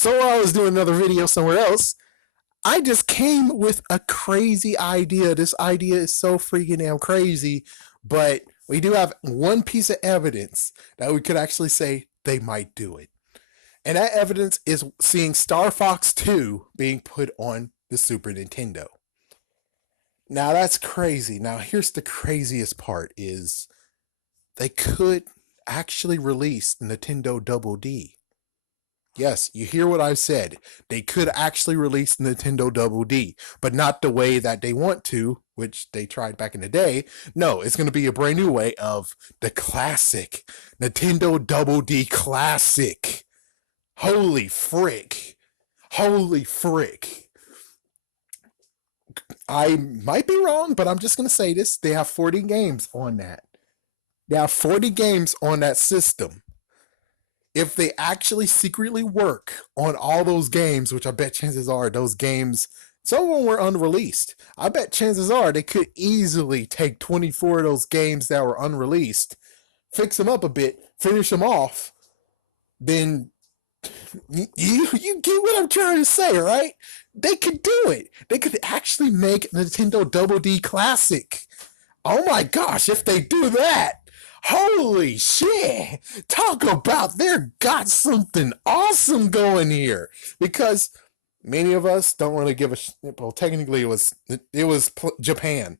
So while I was doing another video somewhere else, I just came with a crazy idea. This idea is so freaking damn crazy, but we do have one piece of evidence that we could actually say they might do it. And that evidence is seeing Star Fox 2 being put on the Super Nintendo. Now that's crazy. Now here's the craziest part is they could actually release Nintendo Double D. Yes, you hear what I said. They could actually release Nintendo Double D, but not the way that they want to, which they tried back in the day. No, it's going to be a brand new way of the classic Nintendo Double D Classic. Holy frick. Holy frick. I might be wrong, but I'm just going to say this. They have 40 games on that. They have 40 games on that system. If they actually secretly work on all those games, which I bet chances are those games, some of them were unreleased. I bet chances are they could easily take 24 of those games that were unreleased, fix them up a bit, finish them off, then you get what I'm trying to say, right? They could do it. They could actually make Nintendo Double D Classic. Oh my gosh, if they do that, holy shit! Talk about they're got something awesome going here. Because many of us don't really give a shit. Well, technically it was Japan.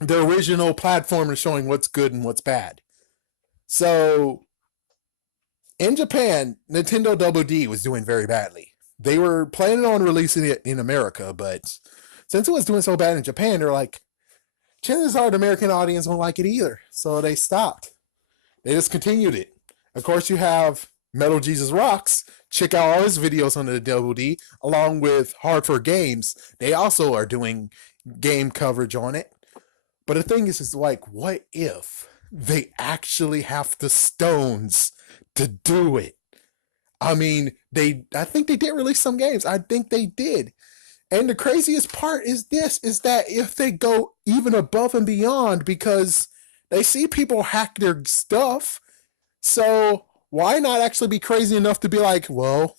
The original platform is showing what's good and what's bad. So in Japan, Nintendo Double D was doing very badly. They were planning on releasing it in America, but since it was doing so bad in Japan, they're like, chances are the American audience won't like it either. So they stopped. They discontinued it. Of course, you have Metal Jesus Rocks. Check out all his videos on the Double D, along with Hardcore Games. They also are doing game coverage on it. But the thing is like, what if they actually have the stones to do it? I mean, I think they did release some games. I think they did. And the craziest part is that if they go even above and beyond, because they see people hack their stuff, so why not actually be crazy enough to be like, well,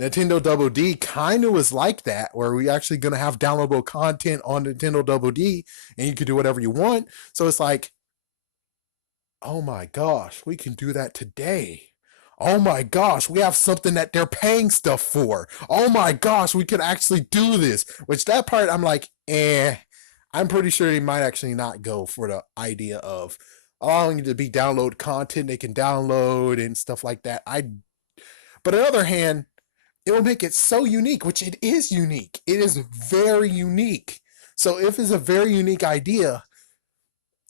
Nintendo Double D kind of was like that, where we actually going to have downloadable content on Nintendo Double D, and you can do whatever you want. So it's like, oh my gosh, we can do that today. Oh my gosh, we have something that they're paying stuff for. Oh my gosh, we could actually do this. Which that part, I'm like, I'm pretty sure they might actually not go for the idea of allowing you to be download content they can download and stuff like that. But on the other hand, it will make it so unique, which it is unique. It is very unique. So if it's a very unique idea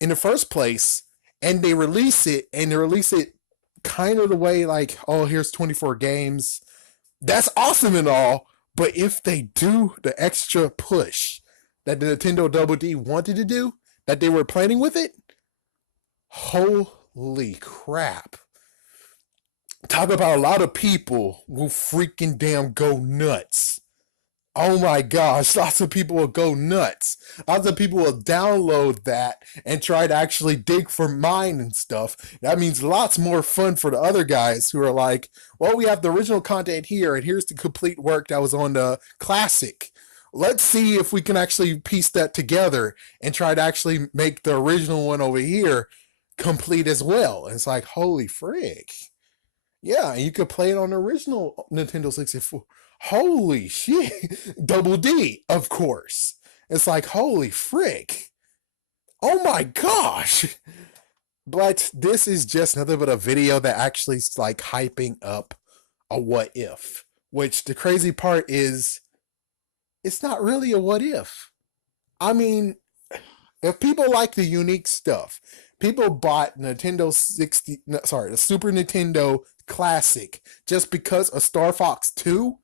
in the first place, and they release it kind of the way like, oh, here's 24 games. That's awesome and all, but if they do the extra push that the Nintendo Double D wanted to do, that they were planning with it, holy crap. Talk about a lot of people will freaking damn go nuts. Oh my gosh, lots of people will go nuts. Lots of people will download that and try to actually dig for mine and stuff. That means lots more fun for the other guys who are like, well, we have the original content here, and here's the complete work that was on the classic. Let's see if we can actually piece that together and try to actually make the original one over here complete as well. And it's like, holy frick. Yeah, you could play it on the original Nintendo 64. Holy shit. Double D, of course. It's like, holy frick. Oh my gosh. But this is just nothing but a video that actually is like hyping up a what if. Which the crazy part is, it's not really a what if. I mean, if people like the unique stuff, people bought the Super Nintendo Classic just because of Star Fox 2,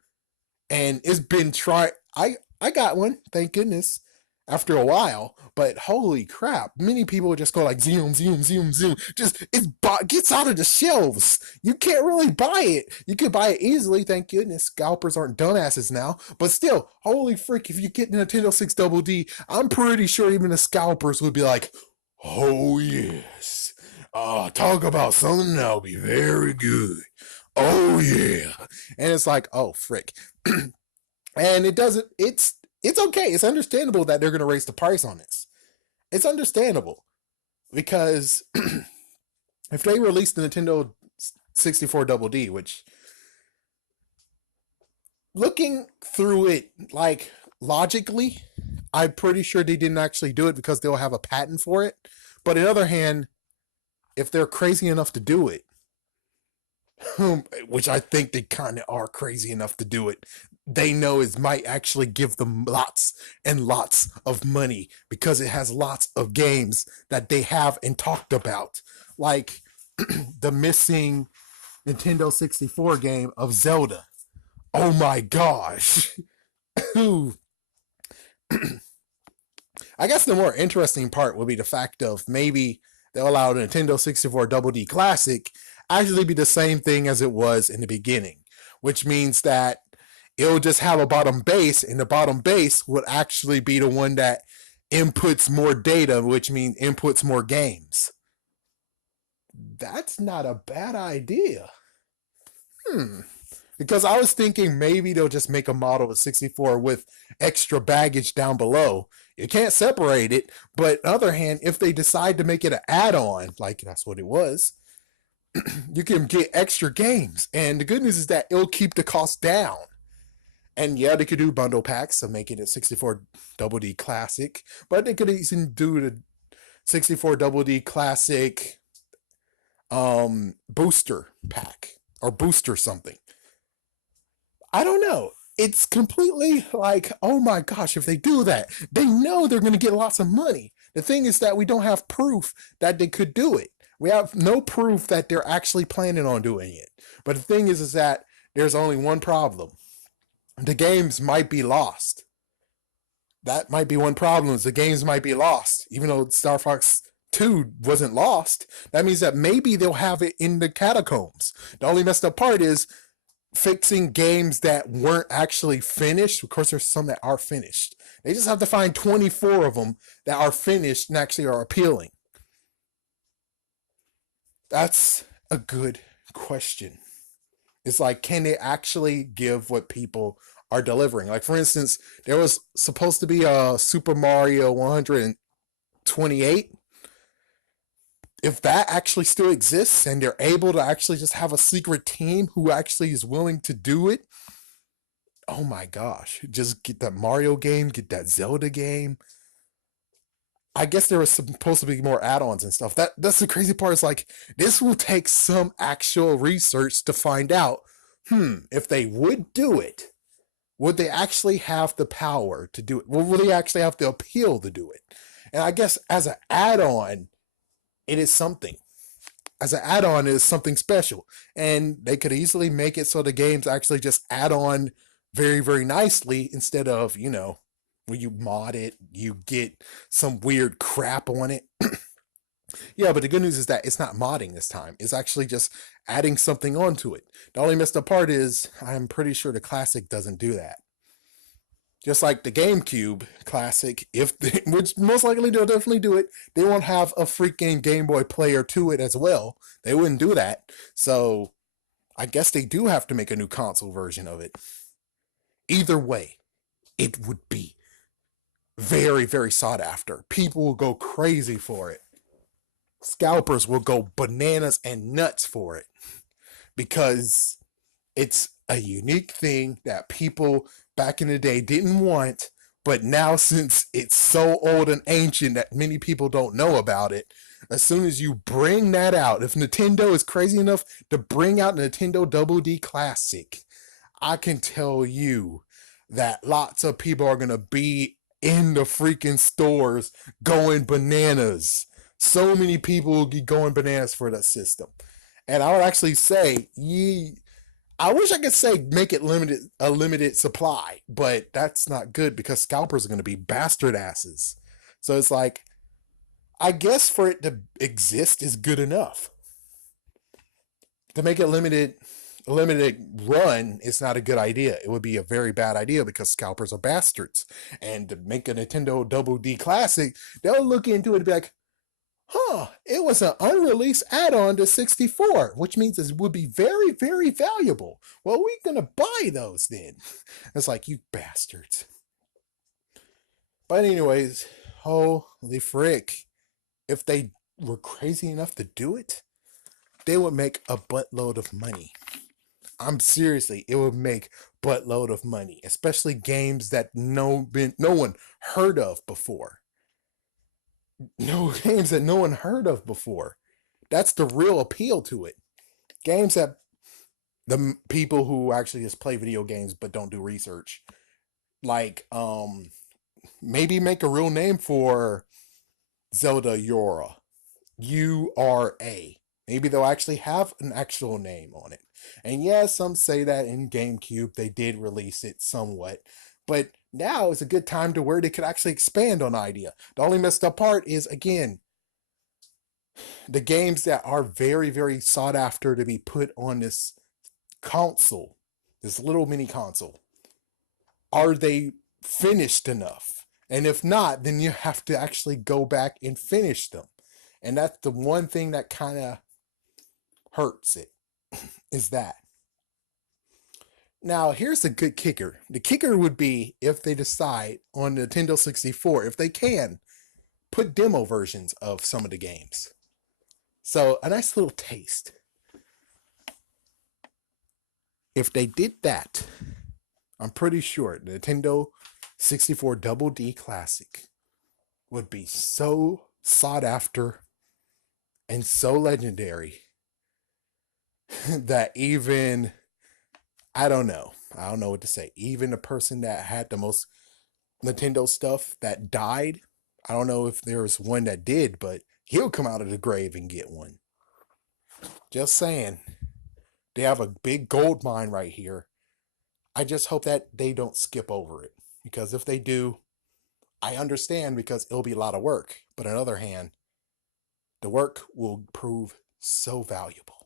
and it's been tried. I got one, thank goodness, after a while. But holy crap, many people just go like zoom, zoom, zoom, zoom. Just gets out of the shelves. You can't really buy it. You can buy it easily, thank goodness. Scalpers aren't dumbasses now. But still, holy frick, if you get Nintendo 6 Double D, I'm pretty sure even the scalpers would be like, oh yes. Talk about something that'll be very good. oh yeah. And it's like, oh frick. And it doesn't, it's okay. It's understandable that they're gonna raise the price on this. It's understandable because if they release the Nintendo 64 Double D, which looking through it like logically, I'm pretty sure they didn't actually do it because they'll have a patent for it. But on the other hand, if they're crazy enough to do it, which I think they kind of are crazy enough to do it, they know it might actually give them lots and lots of money because it has lots of games that they have and talked about, like the missing Nintendo 64 game of Zelda. Oh my gosh. I guess the more interesting part would be the fact of maybe they'll allow the Nintendo 64 Double D Classic actually be the same thing as it was in the beginning, which means that it'll just have a bottom base, and the bottom base would actually be the one that inputs more data, which means inputs more games. That's not a bad idea. Because I was thinking maybe they'll just make a model of 64 with extra baggage down below. You can't separate it, but on the other hand, if they decide to make it an add-on, like that's what it was, you can get extra games. And the good news is that it'll keep the cost down. And yeah, they could do bundle packs to make it a 64 Double D Classic, but they could even do the 64 Double D Classic booster pack or booster something. I don't know. It's completely like, oh my gosh, if they do that, they know they're going to get lots of money. The thing is that we don't have proof that they could do it. We have no proof that they're actually planning on doing it. But the thing is that there's only one problem. The games might be lost. That might be one problem, is the games might be lost. Even though Star Fox 2 wasn't lost, that means that maybe they'll have it in the catacombs. The only messed up part is fixing games that weren't actually finished. Of course, there's some that are finished. They just have to find 24 of them that are finished and actually are appealing. That's a good question. It's like, can they actually give what people are delivering? Like, for instance, there was supposed to be a Super Mario 128. If that actually still exists and they're able to actually just have a secret team who actually is willing to do it, oh my gosh, just get that Mario game, get that Zelda game. I guess there was supposed to be more add-ons and stuff. That's the crazy part. Is like, this will take some actual research to find out. If they would do it, would they actually have the power to do it? Would they actually have the appeal to do it? And I guess as an add-on, it is something. As an add-on, it is something special, and they could easily make it so the games actually just add on very, very nicely instead of when you mod it, you get some weird crap on it. Yeah, but the good news is that it's not modding this time. It's actually just adding something onto it. The only messed up part is I'm pretty sure the Classic doesn't do that. Just like the GameCube Classic, which most likely they'll definitely do it, they won't have a freaking Game Boy player to it as well. They wouldn't do that. So I guess they do have to make a new console version of it. Either way, it would be very, very sought after. People will go crazy for it. Scalpers will go bananas and nuts for it because it's a unique thing that people back in the day didn't want, but now since it's so old and ancient that many people don't know about it, as soon as you bring that out, if Nintendo is crazy enough to bring out Nintendo Double D Classic, I can tell you that lots of people are going to be in the freaking stores going bananas. So many people will be going bananas for that system. And I would actually say, I wish I could say make it a limited supply, but that's not good because scalpers are going to be bastard asses. So it's like, I guess for it to exist is good enough. To make it a limited run is not a good idea. It would be a very bad idea because scalpers are bastards. And to make a Nintendo Double D Classic, they'll look into it and be like, it was an unreleased add-on to 64, which means it would be very, very valuable. Well, we're gonna buy those then. It's like, you bastards. But anyways, holy frick. If they were crazy enough to do it, they would make a buttload of money. I'm seriously, it would make buttload of money, especially games that no one heard of before. No games that no one heard of before. That's the real appeal to it. Games that the people who actually just play video games but don't do research, like maybe make a real name for Zelda Yora, URA. Maybe they'll actually have an actual name on it. And yeah, some say that in GameCube they did release it somewhat, but now is a good time to where they could actually expand on the idea. The only messed up part is, again, the games that are very, very sought after to be put on this console, this little mini console, are they finished enough? And if not, then you have to actually go back and finish them. And that's the one thing that kind of hurts it, is that. Now, here's a good kicker. The kicker would be if they decide on Nintendo 64, if they can, put demo versions of some of the games. So, a nice little taste. If they did that, I'm pretty sure Nintendo 64 Double D Classic would be so sought after and so legendary that even, I don't know what to say. Even the person that had the most Nintendo stuff that died, I don't know if there was one that did, but he'll come out of the grave and get one. Just saying. They have a big gold mine right here. I just hope that they don't skip over it, because if they do, I understand, because it'll be a lot of work. But on the other hand, the work will prove so valuable.